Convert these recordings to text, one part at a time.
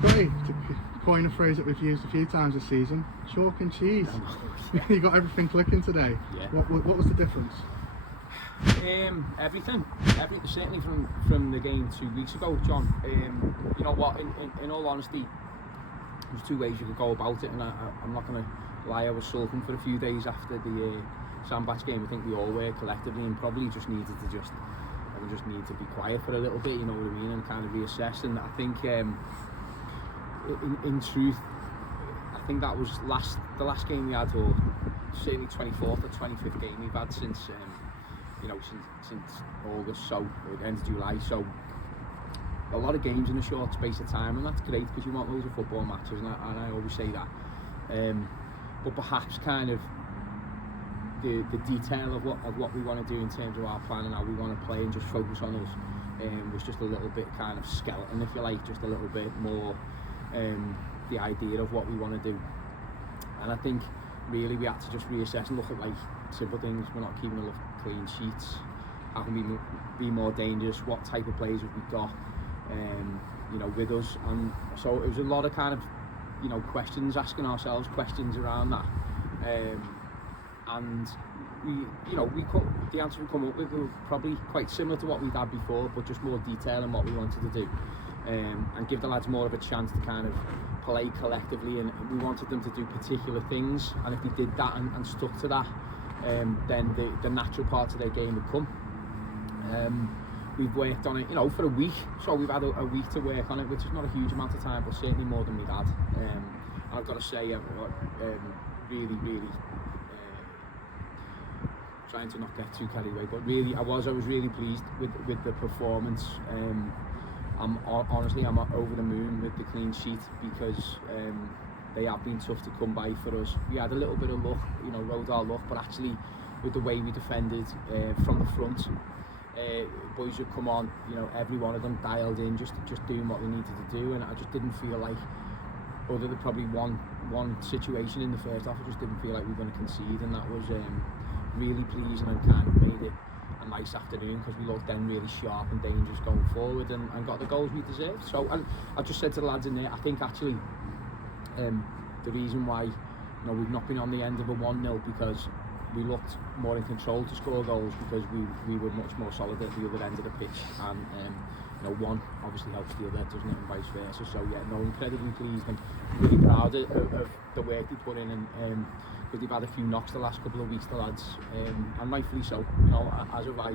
Scotty, to coin a phrase that we've used a few times this season, chalk and cheese. You got everything clicking today. Yeah. What was the difference? Everything, certainly from the game 2 weeks ago, John. You know what, in all honesty, there's two ways you could go about it, and I'm not going to lie, I was sulking for a few days after the Sandbach game. I think we all were collectively, and probably just needed to need to be quiet for a little bit, you know what I mean, and kind of reassess. And I think in truth, I think that was the last game we had, or certainly 24th or 25th game we've had since since August, so end of July. So a lot of games in a short space of time, and that's great because you want loads of football matches, and I always say that. But perhaps kind of the detail of what we want to do in terms of our plan and how we want to play, and just focus on us, was just a little bit kind of skeleton, if you like, just a little bit more the idea of what we want to do. And I think really we had to just reassess and look at like simple things. We're not keeping enough clean sheets. How can we be more dangerous? What type of players have we got with us? And so it was a lot of kind of questions, asking ourselves questions around that. And the answer we come up with were probably quite similar to what we'd had before, but just more detail in what we wanted to do, and give the lads more of a chance to kind of play collectively. And we wanted them to do particular things, and if they did that and stuck to that, then the natural parts of their game would come. We've worked on it, for a week, so we've had a week to work on it, which is not a huge amount of time, but certainly more than we'd had. And I've got to say, really trying to not get too carried away, but really I was really pleased with the performance. I'm over the moon with the clean sheet, because they have been tough to come by for us. We had a little bit of luck, rode our luck, but actually with the way we defended from the front, boys would come on, every one of them dialed in, just doing what they needed to do, and I just didn't feel like, other than probably one situation in the first half, I just didn't feel like we were going to concede, and that was really pleasing, and kind of made it a nice afternoon, because we looked then really sharp and dangerous going forward, and got the goals we deserved. So, and I just said to the lads in there, I think actually the reason why we've not been on the end of a 1-0, because we looked more in control to score goals, because we were much more solid at the other end of the pitch, and one obviously helps the other, doesn't it, and vice versa. So yeah, incredibly pleased and really proud of the work they put in, and because they've had a few knocks the last couple of weeks, the lads, and rightfully so, as have I,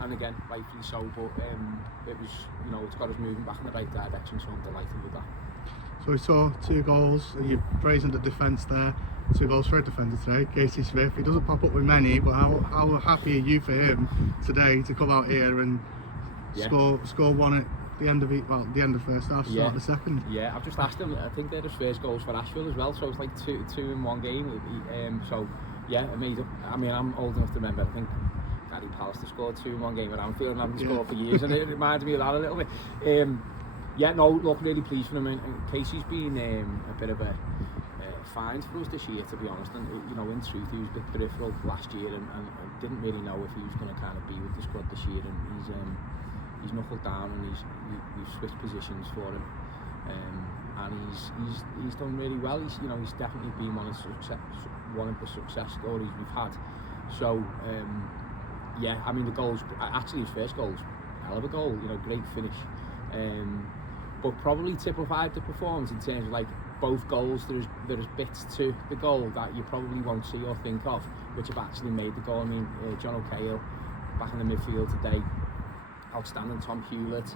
and again, rightfully so, but it was, it's got us moving back in the right direction, so I'm delighted with that. So we saw 2 goals, you praising the defence there, 2 goals for a defender today, Casey Smith. He doesn't pop up with many, but how happy are you for him today to come out here and score one at the end of the end of first half, start the second? Yeah, I've just asked him. I think they're his first goals for Ashville as well, so it's like two in one game. So yeah, amazing. I mean, I'm old enough to remember, I think Gary Pallister scored 2 in one game at Anfield, and haven't scored for years, and it reminds me of that a little bit. Look, really pleased for him, and Casey's been a bit of a find for us this year, to be honest. And in truth, he was a bit peripheral last year, and didn't really know if he was going to kind of be with the squad this year. And he's knuckled down, and we've switched positions for him, and he's done really well. He's definitely been one of the success stories we've had. So I mean, the goals, actually his first goal's a hell of a goal, great finish, but probably typified the performance in terms of like both goals. There's bits to the goal that you probably won't see or think of, which have actually made the goal. I mean, John O'Kale back in the midfield today, outstanding. Tom Hewlett,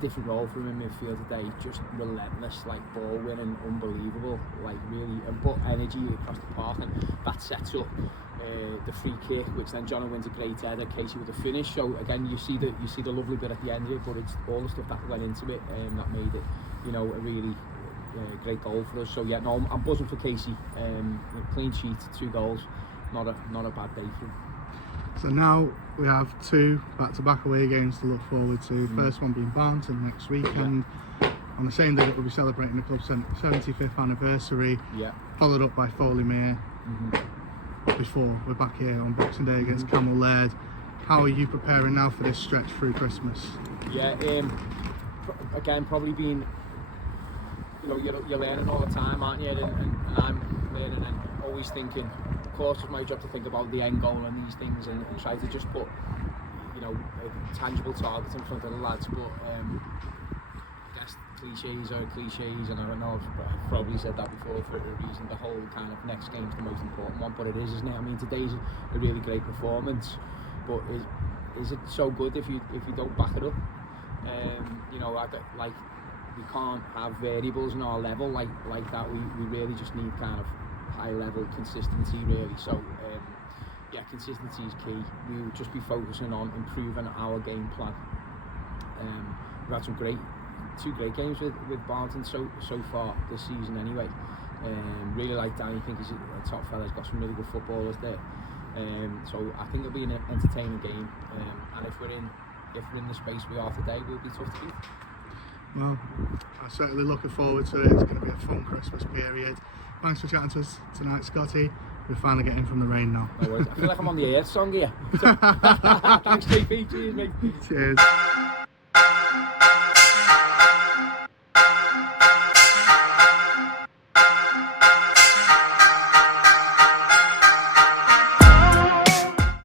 different role for him in midfield today, just relentless, like ball winning, unbelievable, like really, but energy across the park, and that sets up the free kick, which then John wins a great header, Casey with a finish. So again, you see the lovely bit at the end of it, but it's all the stuff that went into it, that made it, a really great goal for us. So yeah, no, I'm buzzing for Casey. Clean sheet, 2 goals, not a bad day for him. So now we have 2 back-to-back away games to look forward to. First one being Barnton next weekend. On the same day that we'll be celebrating the club's 75th anniversary. Followed up by Foley-Mere. Before we're back here on Boxing Day against Camel Laird. How are you preparing now for this stretch through Christmas? Again, probably been you know, you're learning all the time, aren't you? And I'm learning and always thinking. Of course, it's my job to think about the end goal and these things, and try to just put, you know, tangible targets in front of the lads. But I guess cliches are cliches, and I don't know, I've probably said that before for a reason. The whole kind of next game's the most important one, but it is, isn't it? I mean, today's a really great performance, but is it so good if you don't back it up? You know, like we can't have variables in our level like that. We really just need kind of high level consistency, really. So yeah, consistency is key. We'll just be focusing on improving our game plan. We've had two great games with Barnton so far this season anyway. Really like Danny. I think he's a top fella. He's got some really good footballers there. So I think it'll be an entertaining game. And if we're in the space we are today, we'll be tough to beat. Well, I'm certainly looking forward to it. It's going to be a fun Christmas period. Thanks for chatting to us tonight, Scotty. We're finally getting from the rain now. No worries. I feel like I'm on the Earth song here. Thanks, JP. Cheers, mate. Cheers.